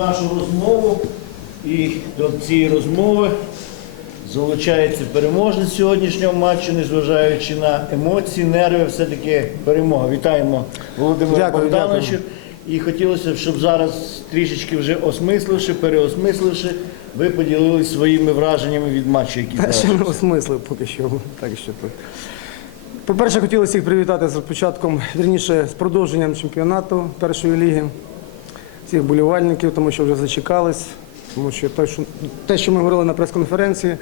нашу розмову. І до цієї розмови залучається переможець сьогоднішнього матчу, незважаючи на емоції, нерви, все-таки перемога. Вітаємо Володимира Богдановича. І хотілося б, щоб зараз трішечки вже осмисливши, переосмисливши, ви поділилися своїми враженнями від матчу, який Та зараз. ще не осмислив поки що. Так що тут. По-перше, хотілося всіх привітати з початком, вірніше, з продовженням чемпіонату першої ліги, всіх болівальників, тому що вже зачекались. Тому що те, що, ми говорили на прес-конференції,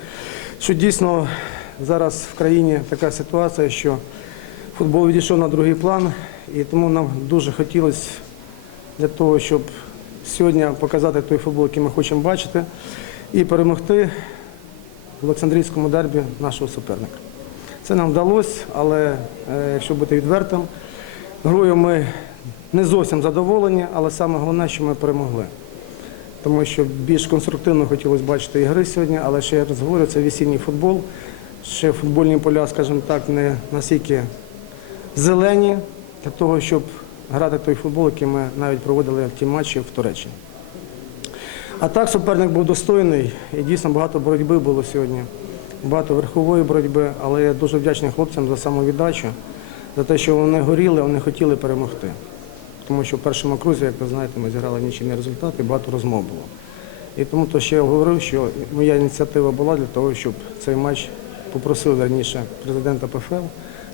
що дійсно зараз в країні така ситуація, що футбол відійшов на другий план, і тому нам дуже хотілося для того, щоб сьогодні показати той футбол, який ми хочемо бачити, і перемогти в Олександрійському дербі нашого суперника. Це нам вдалося, але е, якщо бути відвертим, грою ми не зовсім задоволені, але саме головне, що ми перемогли. Тому що більш конструктивно хотілося бачити ігри сьогодні, але ще раз говорю, це весільний футбол. Ще футбольні поля, скажімо так, не настільки зелені для того, щоб грати той футбол, який ми навіть проводили в ті матчі в Туреччині. А так суперник був достойний і дійсно багато боротьби було сьогодні. Багато верхової боротьби, але я дуже вдячний хлопцям за самовіддачу, за те, що вони горіли, вони хотіли перемогти. Тому що в першому крузі, як ви знаєте, ми зіграли нічийний результат і багато розмов було. І тому то ще я говорив, що моя ініціатива була для того, щоб цей матч попросив раніше президента ПФЛ,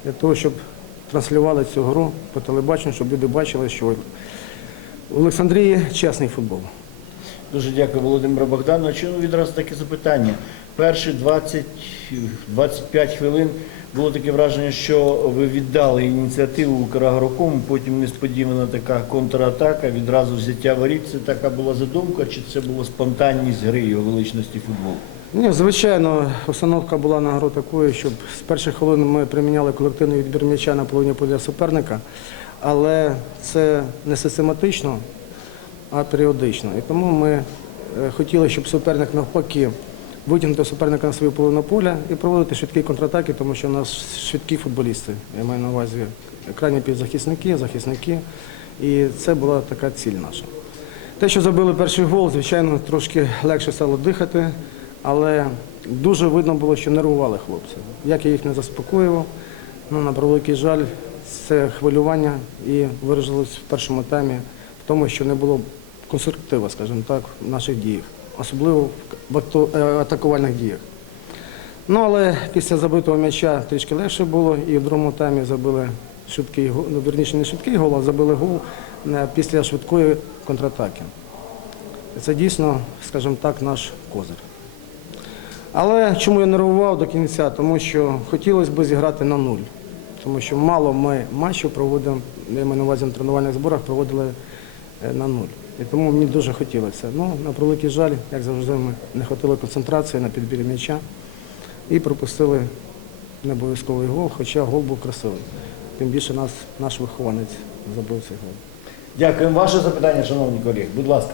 для того, щоб транслювали цю гру по телебаченню, щоб люди бачили, що в Олександрії чесний футбол. Дуже дякую, Володимиру Богдановичу. Ну, відразу таке запитання. Перші 20, 25 хвилин було таке враження, що ви віддали ініціативу Украгрокому, потім несподівана така контратака, відразу взяття воріт. Це така була задумка, чи це була спонтанність гри його величності футболу? Ні, звичайно, установка була на гру такою, щоб з перших хвилин ми приміняли колективний відбір м'яча на половині поля суперника, але це не систематично, а періодично. І тому ми е, хотіли, щоб суперник навпаки витягнути суперника на свою половину поля і проводити швидкі контратаки, тому що у нас швидкі футболісти. Я маю на увазі крайні півзахисники, захисники. І це була така ціль наша. Те, що забили перший гол, звичайно, трошки легше стало дихати, але дуже видно було, що нервували хлопці. Як я їх не заспокоював, ну, на превеликий жаль, це хвилювання і виражилось в першому таймі в тому, що не було конструктива, скажімо так, в наших діях, особливо в е, атакувальних діях. Ну, але після забитого м'яча трішки легше було, і в другому таймі забили швидкий гол, ну, вірніше не швидкий гол, а забили гол е, після швидкої контратаки. Це дійсно, скажімо так, наш козир. Але чому я нервував до кінця? Тому що хотілося б зіграти на нуль. Тому що мало ми матчів проводимо, я маю на увазі на тренувальних зборах проводили на нуль. І тому мені дуже хотілося. Ну, на превеликий жаль, як завжди, ми не хватило концентрації на підбірі м'яча і пропустили необов'язковий гол, хоча гол був красивий. Тим більше нас, наш вихованець забив цей гол. Дякуємо. Ваше запитання, шановні колеги. Будь ласка.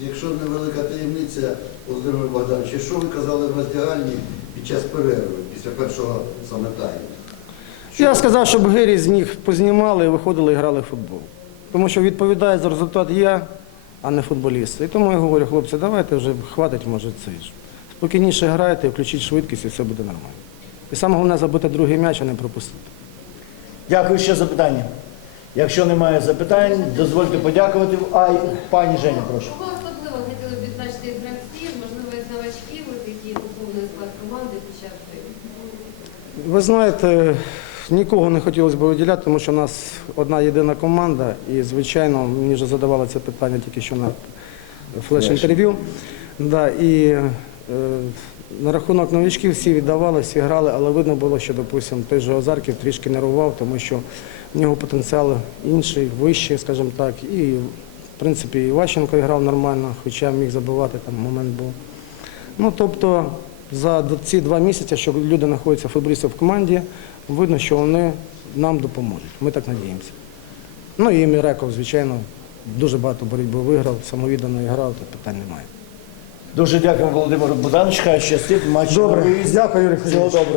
Якщо невелика таємниця, Володимир Богданович, що ви казали в роздягальні під час перерви, після першого саме тайму? Я сказав, щоб гирі з них познімали і виходили і грали в футбол. Тому що відповідає за результат я, а не футболіст. І тому я говорю, хлопці, давайте вже хватить, може, це ж. Спокійніше грайте, включіть швидкість і все буде нормально. І саме головне забити другий м'яч, а не пропустити. Дякую. Ще запитання. Якщо немає запитань, дозвольте подякувати. А, пані Женя, прошу. Кого особливо хотіли б відзначити гравців, можливо, із новачків, які поповнили склад команди під час? Ви знаєте, нікого не хотілося б виділяти, тому що у нас одна єдина команда, і, звичайно, мені вже задавали це питання тільки що на флеш-інтерв'ю. Да, і е, на рахунок новичків всі віддавали, всі грали, але видно було, що, допустимо, той же Озарків трішки нервував, тому що в нього потенціал інший, вищий, скажімо так. І, в принципі, і Ващенко грав нормально, хоча міг забивати, там момент був. Ну, тобто, за ці два місяці, що люди знаходяться футболісти в команді, видно, що вони нам допоможуть. Ми так надіємося. Ну і Міреков, звичайно, дуже багато боротьби виграв, самовіддано грав, то питань немає. Дуже дякуємо Володимиру Богданович. Хай щастить матч на Добре, виїзді. дякую, Юрій Всього Федорович. доброго.